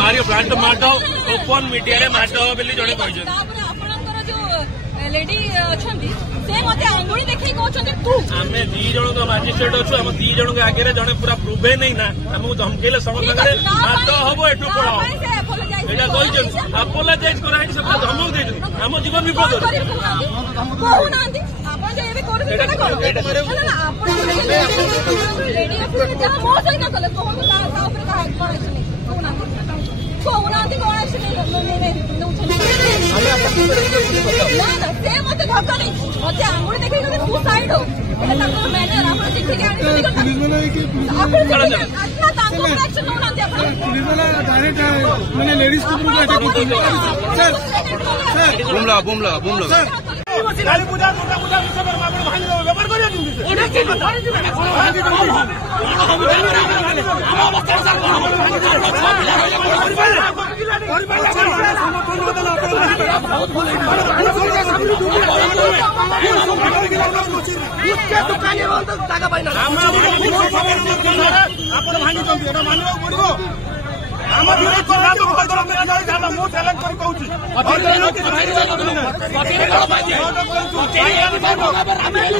Mario brand माट open media रे माट बोली जड़े कहि लेडी अछंती से मते अंगुली देखै कहछन तू आमे दी जण तो मजिस्ट्रेट अछु हम दी जण के आगे रे जणे पूरा प्रूवे नै ना हमहु धमकेले समस्त करे माट हबो एठु पळो एटा कहिजन अपोलोजाइज करा है सब धमक दे हम जीवन विपद कहू नांदी आपण जे एबे करू एटा करे ना आपण लेडी अफिस जहा मो सही न कले कहू ना ता ऊपर का एक्शन नै कहू नांदी कोन एक्शन नै ना से मते धक्का नहीं मते आंगुली देखै तू साइड हो एटा ताको मैनर आपण देखि के आनी पुलिस वाला के पुलिस वाला ना ताको एक्शन न नांदी आपण पुलिस वाला डायरेक्ट माने लेडीज के ऊपर अटैक करते सर सर बम लगा सर काली पूजा दुर्गा पूजा विश्वकर्मा मामले भांगी व्यापार करिया दिंदी ओडा के भांगी हम अवस्था सर दुकानी जागा पाइना आपण भांगी चंदी एटा मानवा पड़िबो हम विरोध करला तो घर घर मेरा जाई जाला मो चैलेंज कर कहूची हमें